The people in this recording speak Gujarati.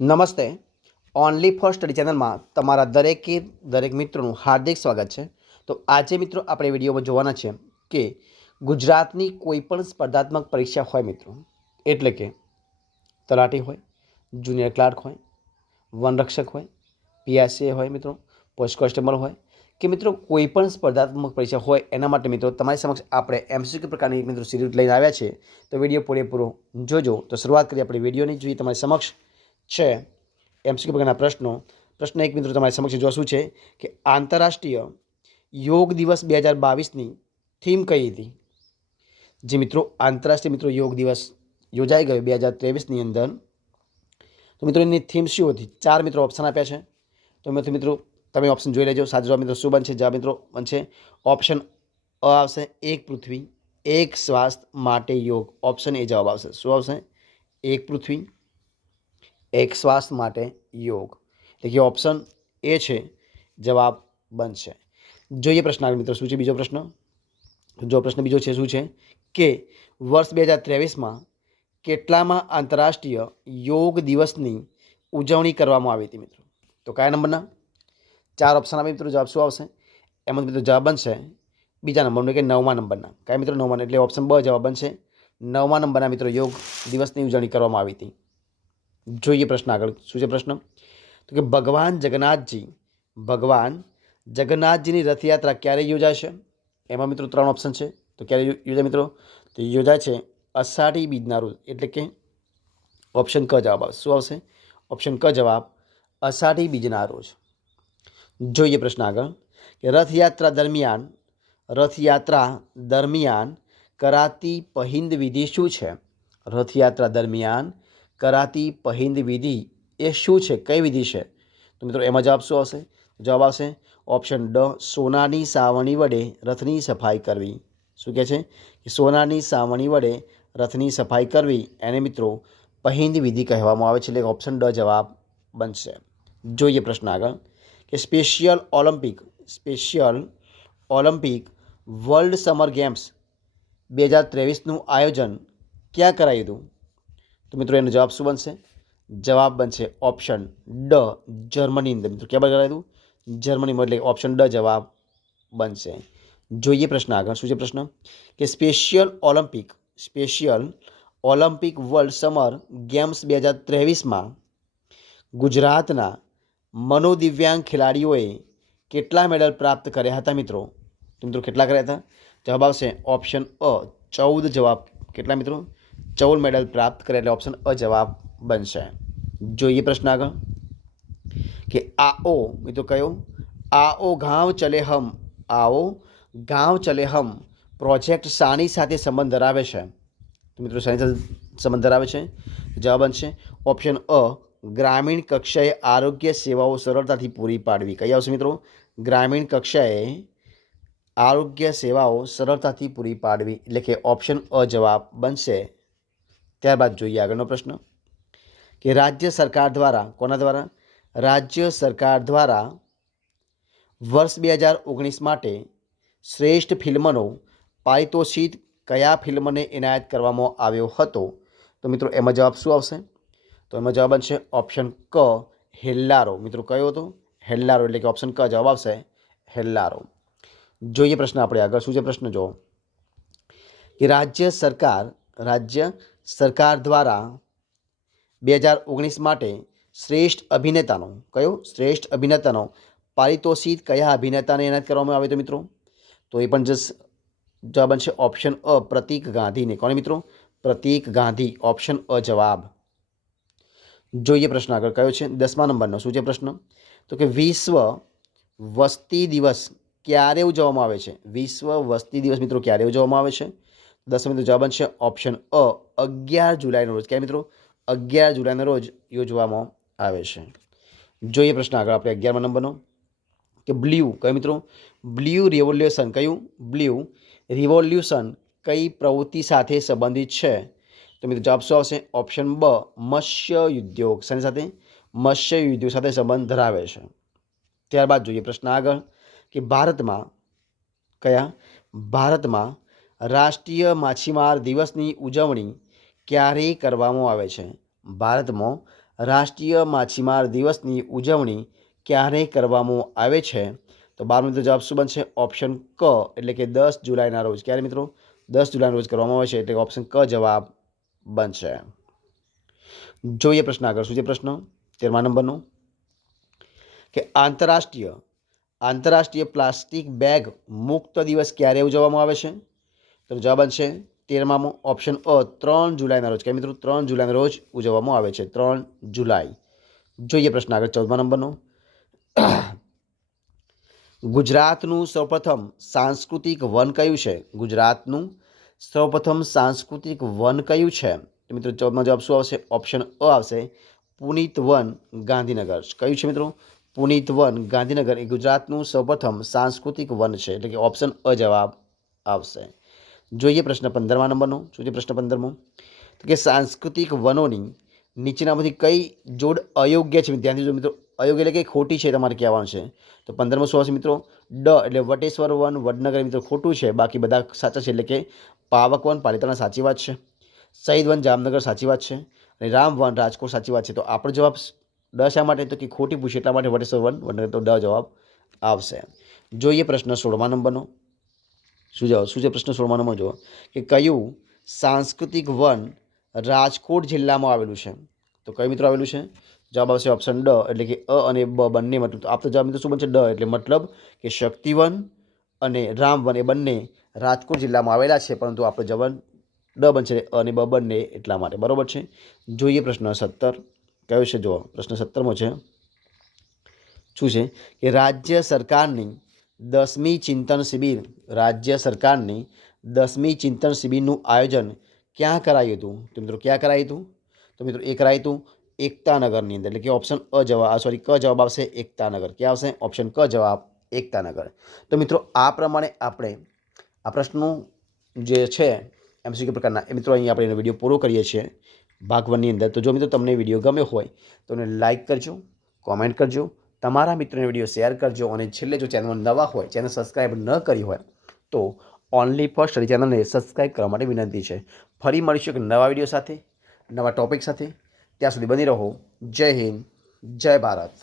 નમસ્તે. ઓનલી ફોર સ્ટડી ચેનલમાં તમારા દરેક મિત્રોનું હાર્દિક સ્વાગત છે. તો આજે મિત્રો આપણે વિડીયોમાં જોવાના છે કે ગુજરાતની કોઈ પણ સ્પર્ધાત્મક પરીક્ષા હોય મિત્રો, એટલે કે તલાટી હોય, જુનિયર ક્લાર્ક હોય, વનરક્ષક હોય, પીઆરસીએ હોય મિત્રો, પોસ્ટ કોન્સ્ટેબલ હોય કે મિત્રો કોઈ પણ સ્પર્ધાત્મક પરીક્ષા હોય, એના માટે મિત્રો તમારી સમક્ષ આપણે એમસીક્યુ પ્રકારની મિત્રો સિરીઝ લઈને આવ્યા છે. તો વિડીયો પૂરેપૂરો જોજો. તો શરૂઆત કરીએ આપણે વિડીયોની. જોઈએ તમારી સમક્ષ છે એમસીક્યુ પ્રકારના પ્રશ્નો. પ્રશ્ન એક મિત્રો તમારી સમક્ષ જો શું છે કે આંતરરાષ્ટ્રીય યોગ દિવસ 2022ની થીમ કઈ હતી? જે મિત્રો આંતરરાષ્ટ્રીય મિત્રો યોગ દિવસ યોજાઈ ગયો 2023ની અંદર, તો મિત્રો એની થીમ શું હતી? 4 મિત્રો ઓપ્શન આપ્યા છે. તો મિત્રો તમે ઓપ્શન જોઈ લેજો. સાચો જવાબ મિત્રો શું બનશે? જવાબ મિત્રો બનશે ઓપ્શન અ આવશે, એક પૃથ્વી એક સ્વાસ્થ્ય માટે યોગ. ઓપ્શન એ જવાબ આવશે. શું આવશે? એક પૃથ્વી એક સ્વાસ્થ્ય માટે યોગ. એટલે કે ઓપ્શન એ છે જવાબ બનશે. જોઈએ પ્રશ્ન આગળ મિત્રો શું છે બીજો પ્રશ્ન. જો પ્રશ્ન બીજો છે શું છે કે વર્ષ 2023માં કેટલામાં આંતરરાષ્ટ્રીય યોગ દિવસની ઉજવણી કરવામાં આવી હતી મિત્રો? તો કયા નંબરના? 4 ઓપ્શન આપે મિત્રો. જવાબ શું આવશે? એમાં મિત્રો જવાબ બનશે બીજા નંબરનો કે 9મા નંબરના. કયા મિત્રો? 9મા. એટલે ઓપ્શન બ જવાબ બનશે 9મા નંબરના મિત્રો યોગ દિવસની ઉજવણી કરવામાં આવી હતી. જોઈએ પ્રશ્ન આગળ શું છે પ્રશ્ન. તો કે ભગવાન જગન્નાથજીની રથયાત્રા ક્યારે યોજાશે? એમાં મિત્રો 3 ઓપ્શન છે. તો ક્યારે યોજાય મિત્રો? તો યોજાય છે અષાઢી બીજના રોજ, એટલે કે ઓપ્શન ક જવાબ આવશે. શું આવશે? ઓપ્શન ક જવાબ અષાઢી બીજના રોજ. જોઈએ પ્રશ્ન આગળ કે રથયાત્રા દરમિયાન કરાતી પહિંદ વિધિ શું છે? રથયાત્રા દરમિયાન કરાતી પહિંદ વિધિ એ શું છે? કઈ વિધિ છે? તો મિત્રો એમાં જવાબ શું આવશે? જવાબ આવશે ઓપ્શન ડ, સોનાની સાવરણી વડે રથની સફાઈ કરવી. શું કહે છે કે સોનાની સાવરણી વડે રથની સફાઈ કરવી એને મિત્રો પહિંદ વિધિ કહેવામાં આવે છે. એટલે ઓપ્શન ડ જવાબ બનશે. જોઈએ પ્રશ્ન આગળ કે Special Olympic World Summer Games 2023નું આયોજન ક્યાં કરાયું હતું? તો મિત્રો એનો જવાબ શું બનશે? જવાબ બનશે ઓપ્શન ડ, જર્મની અંદર. મિત્રો ક્યાં કરાયું હતું? જર્મનીમાં. એટલે ઓપ્શન ડ જવાબ બનશે. જોઈએ પ્રશ્ન આગળ શું છે પ્રશ્ન કે Special Olympic World Summer Games 2023માં ગુજરાતના મનોદિવ્યાંગ ખેલાડીઓએ કેટલા મેડલ પ્રાપ્ત કર્યા હતા મિત્રો? તો મિત્રો કેટલા કર્યા હતા? જવાબ આવશે ઓપ્શન અ 14 જવાબ. કેટલા મિત્રો? 14 મેડલ પ્રાપ્ત કર્યા. એટલે ઓપ્શન અ જવાબ બનશે. જોઈએ પ્રશ્ન આગળ કે આઓ મિત્રો કયો? આઓ ગાંવ ચલે હમ પ્રોજેક્ટ શાની સાથે સંબંધ ધરાવે છે? તો મિત્રો શાની સાથે સંબંધ ધરાવે છે? જવાબ બનશે ઓપ્શન અ ગ્રામીણ કક્ષાએ આરોગ્ય સેવાઓ સરળતાથી પૂરી પાડવી. કઈ આવશે મિત્રો? ગ્રામીણ કક્ષાએ આરોગ્ય સેવાઓ સરળતાથી પૂરી પાડવી. એટલે કે ઓપ્શન અ જવાબ બનશે. ત્યારબાદ જોઈએ આગળનો પ્રશ્ન કે રાજ્ય સરકાર દ્વારા વર્ષ 2019 માટે શ્રેષ્ઠ ફિલ્મનો પારિતોષિક કયા ફિલ્મને એનાયત કરવામાં આવ્યો હતો? તો મિત્રો એમાં જવાબ શું આવશે? તો એમાં જવાબ બનશે ઓપ્શન ક હેલ્લારો. મિત્રો કયો હતો? હેલ્લારો. એટલે કે ઓપ્શન ક જવાબ આવશે હેલ્લારો. જોઈએ પ્રશ્ન આપણે આગળ શું છે પ્રશ્ન જો કે રાજ્ય સરકાર દ્વારા 2019 માટે શ્રેષ્ઠ અભિનેતાનો પારિતોષિક કયા અભિનેતાને એનાયત કરવામાં આવ્યો હતો મિત્રો? તો એ પણ જવાબ બનશે ઓપ્શન અ પ્રતીક ગાંધીને. કોને મિત્રો? પ્રતીક ગાંધી. ઓપ્શન અ જવાબ. જોઈએ પ્રશ્ન આગળ કયો છે 10મા નંબરનો. શું છે પ્રશ્ન? તો કે વિશ્વ વસ્તી દિવસ ક્યારે ઉજવવામાં આવે છે? વિશ્વ વસ્તી દિવસ મિત્રો ક્યારે ઉજવવામાં આવે છે? 10મા મિત્રો જવાબ બનશે ઓપ્શન અ 11 જુલાઈના રોજ. ક્યારે મિત્રો? 11 જુલાઈના રોજ યોજવામાં આવે છે. જોઈએ પ્રશ્ન આગળ આપણે 11મા નંબરનો કે કયું મિત્રો? બ્લુ રિવોલ્યુશન કઈ પ્રવૃત્તિ સાથે સંબંધિત છે? તો મિત્રો જવાબ શું આવશે? ઓપ્શન બ મત્સ્ય ઉદ્યોગ. શાની સાથે? મત્સ્ય ઉદ્યોગ સાથે સંબંધ ધરાવે છે. ત્યારબાદ જોઈએ પ્રશ્ન આગળ કે ભારતમાં રાષ્ટ્રીય માછીમાર દિવસની ઉજવણી ક્યારે કરવામાં આવે છે? ભારતમાં રાષ્ટ્રીય માછીમાર દિવસની ઉજવણી ક્યારે કરવામાં આવે છે? તો 12 મિત્રો જવાબ શું બનશે? ઓપ્શન ક એટલે કે 10 જુલાઈના રોજ. ક્યારે મિત્રો? 10 જુલાઈના રોજ કરવામાં આવે છે એટલે ઓપ્શન ક જવાબ બનશે. જોઈએ પ્રશ્ન આગળ. શું છે પ્રશ્ન 13મા નંબરનો? કે આંતરરાષ્ટ્રીય પ્લાસ્ટિક બેગ મુક્ત દિવસ ક્યારે ઉજવવામાં આવે છે? તો જવાબ બનશે 13મામો ઓપ્શન અ 3 જુલાઈના રોજ. કે મિત્રો 3 જુલાઈના રોજ ઉજવવામાં આવે છે. 3 જુલાઈ. જોઈએ પ્રશ્ન આગળ 14મા નંબરનો. ગુજરાતનું સૌપ્રથમ સાંસ્કૃતિક વન કયું છે? ગુજરાતનું સૌપ્રથમ સાંસ્કૃતિક વન કયું છે? તો મિત્રો 14માં જવાબ શું આવશે? ઓપ્શન અ આવશે પુનિત વન ગાંધીનગર. કયું છે મિત્રો? પુનિત વન ગાંધીનગર એ ગુજરાતનું સૌપ્રથમ સાંસ્કૃતિક વન છે એટલે કે ઓપ્શન અ જવાબ આવશે. જોઈએ પ્રશ્ન 15મા નંબરનો. શું છે પ્રશ્ન 15મો? તો કે સાંસ્કૃતિક વનોની નીચેનામાંથી કઈ જોડ અયોગ્ય છે? ધ્યાનથી જો મિત્રો, અયોગ્ય એટલે કે ખોટી છે તમારે કહેવાનું છે. તો 15મો શું આવશે મિત્રો? ડ એટલે વટેશ્વર વન વડનગર મિત્રો ખોટું છે, બાકી બધા સાચા છે. એટલે કે પાવક વન પાલિતાણા સાચી વાત છે, શહીદ વન જામનગર સાચી વાત છે, અને રામ વન રાજકોટ સાચી વાત છે. તો આપણો જવાબ ડ શા માટે? તો કે ખોટી પૂછી એટલા માટે વટેશ્વર વન વડનગર. તો ડ જવાબ આવશે. જોઈએ પ્રશ્ન 16મા નંબરનો. શું છે પ્રશ્ન 16મા નંબર? જુઓ કે કયું સાંસ્કૃતિક વન રાજકોટ જિલ્લામાં આવેલું છે? તો કયું મિત્રો આવેલું છે? જવાબ આવશે ઓપ્શન ડ એટલે કે અ અને બ બંને મતલબ. તો આપતો જવાબ મિત્રો શું બનશે? ડ એટલે મતલબ કે શક્તિવન અને રામવન એ બંને રાજકોટ જિલ્લામાં આવેલા છે, પરંતુ આપણો જવાબ ડ બનશે અને બ બંને એટલા માટે. બરાબર છે. જોઈએ પ્રશ્ન 17 કયો છે? જુઓ પ્રશ્ન 17મો છે. શું છે કે રાજ્ય સરકારની 10મી ચિંતન શિબિર શિબિરનું આયોજન ક્યાં કરાયું હતું? તો મિત્રો ક્યાં કરાયું હતું? તો મિત્રો એ કરાયું હતું એકતાનગરની અંદર. એટલે કે ઓપ્શન અ જવાબ ક જવાબ આવશે એકતાનગર. ક્યાં આવશે? ઓપ્શન ક જવાબ એકતાનગર. તો મિત્રો આ પ્રમાણે આપણે આ પ્રશ્નો જે છે MCQ પ્રકારના એ મિત્રો અહીં આપણે એનો વિડીયો પૂરો કરીએ છીએ ભાગ 1ની અંદર. તો જો મિત્રો તમને વિડીયો ગમ્યો હોય તો એને લાઇક કરજો, કોમેન્ટ કરજો, તમારા મિત્રોને વિડીયો શેર કરજો, અને છેલ્લે જો ચેનલમાં નવા હોય, ચેનલ સબસ્ક્રાઈબ ન કરી હોય તો ઓનલી ફોર સ્ટડી ચેનલને સબસ્ક્રાઈબ કરવા માટે વિનંતી છે. ફરી મળીશું એક નવા વિડીયો સાથે, નવા ટોપિક સાથે. ત્યાં સુધી બની રહો. જય હિન્દ, જય ભારત.